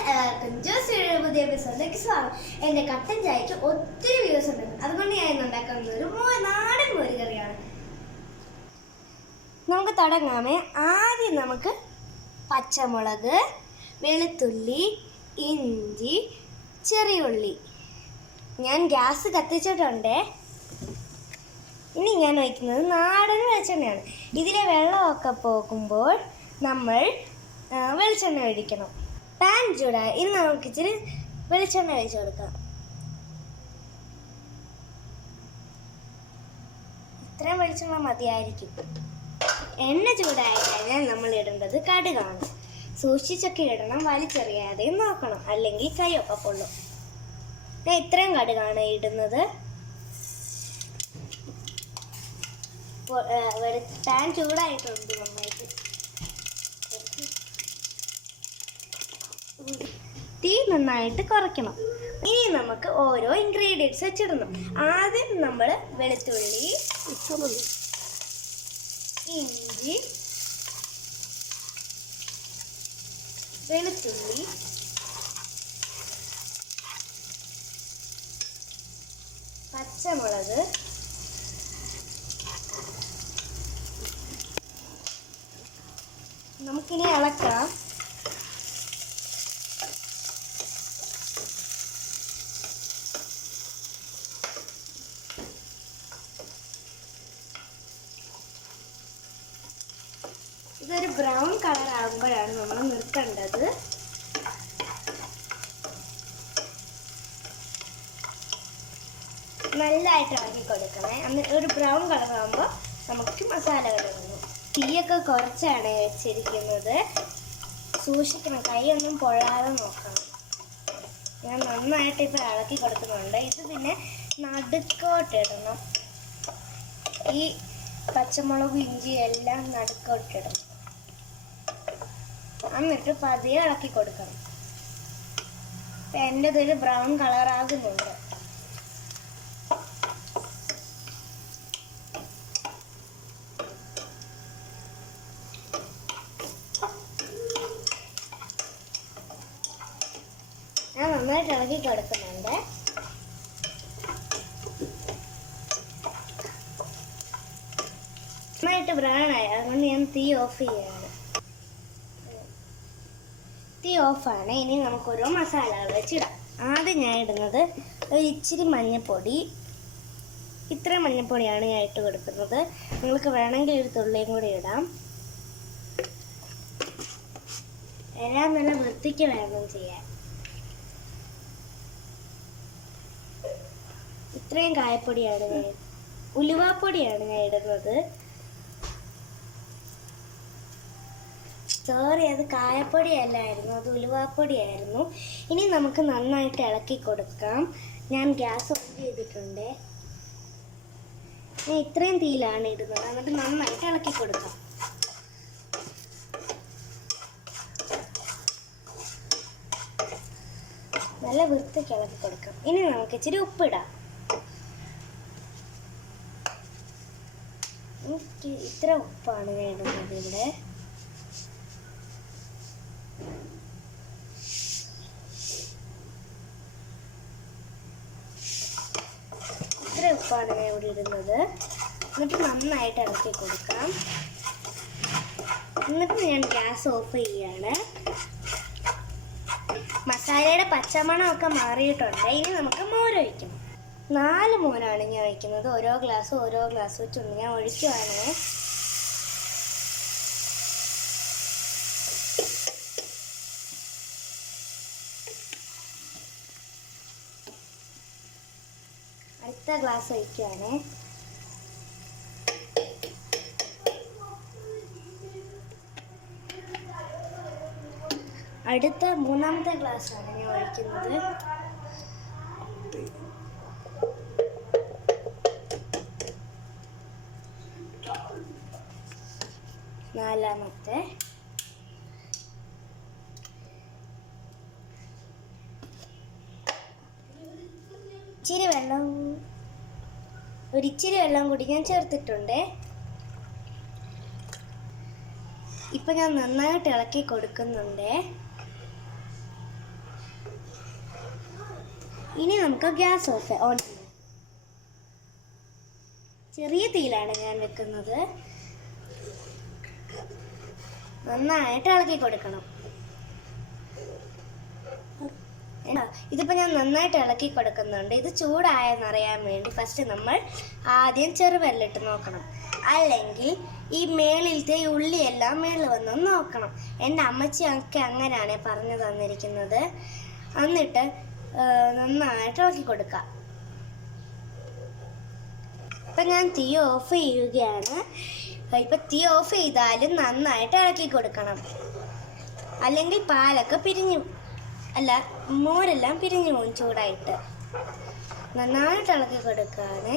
പുതിയ എപ്പിസോഡിലേക്ക് സ്വാഗതം. എൻ്റെ കട്ടൻ ചായക്ക് ഒത്തിരി വ്യൂസ് ഉണ്ട്. അതുകൊണ്ട് ഞാൻ ഇന്ന് ഉണ്ടാക്കുന്നത് ഒരു നാടൻ മോരുകറിയാണ്. നമുക്ക് തുടങ്ങാമേ. ആദ്യം നമുക്ക് പച്ചമുളക്, വെളുത്തുള്ളി, ഇഞ്ചി, ചെറിയ ഉള്ളി. ഞാൻ ഗ്യാസ് കത്തിച്ചിട്ടുണ്ട്. ഇനി ഞാൻ ഒഴിക്കുന്നത് നാടൻ വെളിച്ചെണ്ണയാണ്. ഇതിലെ വെള്ളമൊക്കെ പോകുമ്പോൾ നമ്മൾ വെളിച്ചെണ്ണ ഒഴിക്കണം. പാൻ ചൂടായി. ഇനി നമുക്ക് ഇച്ചിരി വെളിച്ചെണ്ണ ഒഴിച്ചു കൊടുക്കാം. ഇത്രയും വെളിച്ചെണ്ണ മതിയായിരിക്കും. എണ്ണ ചൂടായി കഴിഞ്ഞാൽ നമ്മൾ ഇടേണ്ടത് കടുകാണ്. സൂക്ഷിച്ചൊക്കെ ഇടണം, വലിച്ചെറിയാതെയും നോക്കണം, അല്ലെങ്കിൽ കൈയൊക്കെ പൊള്ളും. ഞാൻ ഇത്രയും കടുകാണ് ഇടുന്നത്. പാൻ ചൂടായിട്ടുണ്ട് നന്നായിട്ട്. തീ നന്നായിട്ട് കുറയ്ക്കണം. ഇനി നമുക്ക് ഓരോ ഇൻഗ്രീഡിയൻസ് വെച്ചിടണം. ആദ്യം നമ്മൾ വെളുത്തുള്ളി, ഇഞ്ചി, വെളുത്തുള്ളി, പച്ചമുളക്, നമുക്കിനി ഇളക്കാം. ഇതൊരു ബ്രൗൺ കളർ ആകുമ്പോഴാണ് നമ്മൾ നിർത്തേണ്ടത്. നല്ലതായിട്ട് ഇളക്കി കൊടുക്കണേ. എന്നിട്ട് ഒരു ബ്രൗൺ കളർ ആകുമ്പോൾ നമുക്ക് മസാലകൾ ഇടണം. തീയൊക്കെ കുറച്ചാണ് വെച്ചിരിക്കുന്നത്. സൂക്ഷിക്കണം, കൈയൊന്നും പൊള്ളാതെ നോക്കണം. ഞാൻ നന്നായിട്ട് ഇപ്പോൾ ഇളക്കി കൊടുക്കുന്നുണ്ട്. ഇത് പിന്നെ നടുക്കോട്ടിടണം. ഈ പച്ചമുളകും ഇഞ്ചിയും എല്ലാം നടുക്കോട്ടിടണം. എന്നിട്ട് പതിയെ ഇളക്കി കൊടുക്കണം. എൻ്റെ ഇതൊരു ബ്രൗൺ കളറാകുന്നുണ്ട്. ഞാൻ നന്നായിട്ട് ഇളക്കി കൊടുക്കുന്നുണ്ട്. നന്നായിട്ട് ബ്രൗൺ ആയി. അതുകൊണ്ട് ഞാൻ തീ ഓഫ് ചെയ്യാണ്. തീ ഓഫാണ്. ഇനി നമുക്കൊരു മസാലകൾ വെച്ചിടാം. ആദ്യം ഞാൻ ഇടുന്നത് ഒരു ഇച്ചിരി മഞ്ഞൾപ്പൊടി. ഇത്ര മഞ്ഞൾപ്പൊടിയാണ് ഞാൻ ഇട്ട് കൊടുക്കുന്നത്. നിങ്ങൾക്ക് വേണമെങ്കിൽ ഒരു തുള്ളിയും കൂടി ഇടാം. എല്ലാം നല്ല വൃത്തിക്ക് വേണം ചെയ്യാൻ. ഇത്രയും കായപ്പൊടിയാണ് ഉലുവാപ്പൊടിയാണ് ഞാൻ ഇടുന്നത്. സോറി, അത് കായപ്പൊടിയല്ലായിരുന്നു, അത് ഉലുവാപ്പൊടിയായിരുന്നു. ഇനി നമുക്ക് നന്നായിട്ട് ഇളക്കി കൊടുക്കാം. ഞാൻ ഗ്യാസ് ഓഫ് ചെയ്തിട്ടുണ്ട്. ഞാൻ ഇത്രയും തീയിലാണ് ഇടുന്നത്. എന്നിട്ട് നന്നായിട്ട് ഇളക്കി കൊടുക്കാം. നല്ല വൃത്തിക്ക് ഇളക്കി കൊടുക്കാം. ഇനി നമുക്ക് ഇച്ചിരി ഉപ്പിടാം. ഇത്ര ഉപ്പാണ് ഞാൻ ഇടുന്നത് ഇവിടെ. ഇത്ര ഉപ്പാണ് ഞാൻ ഇവിടെ ഇടുന്നത്. എന്നിട്ട് നന്നായിട്ട് ഇളക്കി കൊടുക്കാം. എന്നിട്ട് ഞാൻ ഗ്യാസ് ഓഫ് ചെയ്യാണ്. മസാലയുടെ പച്ചമണമൊക്കെ മാറിയിട്ടുണ്ട്. ഇനി നമുക്ക് മോരൊഴിക്കണം. 4 മോരാണ് ഞാൻ ഒഴിക്കുന്നത്. ഓരോ ഗ്ലാസ് വെച്ചുണ്ട് ഞാൻ ഒഴിക്കുവാണ്. അടുത്ത ഗ്ലാസ് ഒഴിക്കുവാണ്. അടുത്ത 3ാമത്തെ ഗ്ലാസ്സാണ് ഞാൻ ഒഴിക്കുന്നത്. നാലാമത്തെ. ഒരിച്ചിരി വെള്ളം കൂടി ഞാൻ ചേർത്തിട്ടുണ്ട്. ഇപ്പം ഞാൻ നന്നായിട്ട് ഇളക്കി കൊടുക്കുന്നുണ്ട്. ഇനി നമുക്ക് ഗ്യാസ് ഓൺ ചെയ്യാം. ചെറിയ തീയിലാണ് ഞാൻ വെക്കുന്നത്. നന്നായിട്ട് ഇളക്കി കൊടുക്കണം. ഇതിപ്പോൾ ഞാൻ നന്നായിട്ട് ഇളക്കി കൊടുക്കുന്നുണ്ട്. ഇത് ചൂടായെന്നറിയാൻ വേണ്ടി ഫസ്റ്റ് നമ്മൾ ആദ്യം ചെറുവിരലിട്ട് നോക്കണം. അല്ലെങ്കിൽ ഈ മേളിലത്തെ ഉള്ളിയെല്ലാം മേളിൽ വന്ന് നോക്കണം. എൻ്റെ അമ്മച്ചി ഒക്കെ അങ്ങനെയാണ് പറഞ്ഞു തന്നിരിക്കുന്നത്. എന്നിട്ട് നന്നായിട്ട് ഇളക്കി കൊടുക്കുക. ഇപ്പം ഞാൻ തീ ഓഫ് ചെയ്യുകയാണ്. ഇപ്പം തീ ഓഫ് ചെയ്താലും നന്നായിട്ട് ഇളക്കി കൊടുക്കണം. അല്ലെങ്കിൽ പാലൊക്കെ മോരെല്ലാം പിരിഞ്ഞു പോകും ചൂടായിട്ട്. നന്നായിട്ട് ഇളക്കി കൊടുക്കുകയാണ്.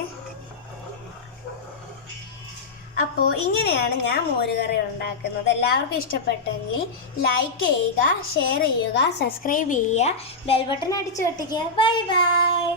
അപ്പോൾ ഇങ്ങനെയാണ് ഞാൻ മോരുകറി ഉണ്ടാക്കുന്നത്. എല്ലാവർക്കും ഇഷ്ടപ്പെട്ടെങ്കിൽ ലൈക്ക് ചെയ്യുക, ഷെയർ ചെയ്യുക, സബ്സ്ക്രൈബ് ചെയ്യുക, ബെൽ ബട്ടൺ അടിച്ചു പൊട്ടിക്കുക. Bye by.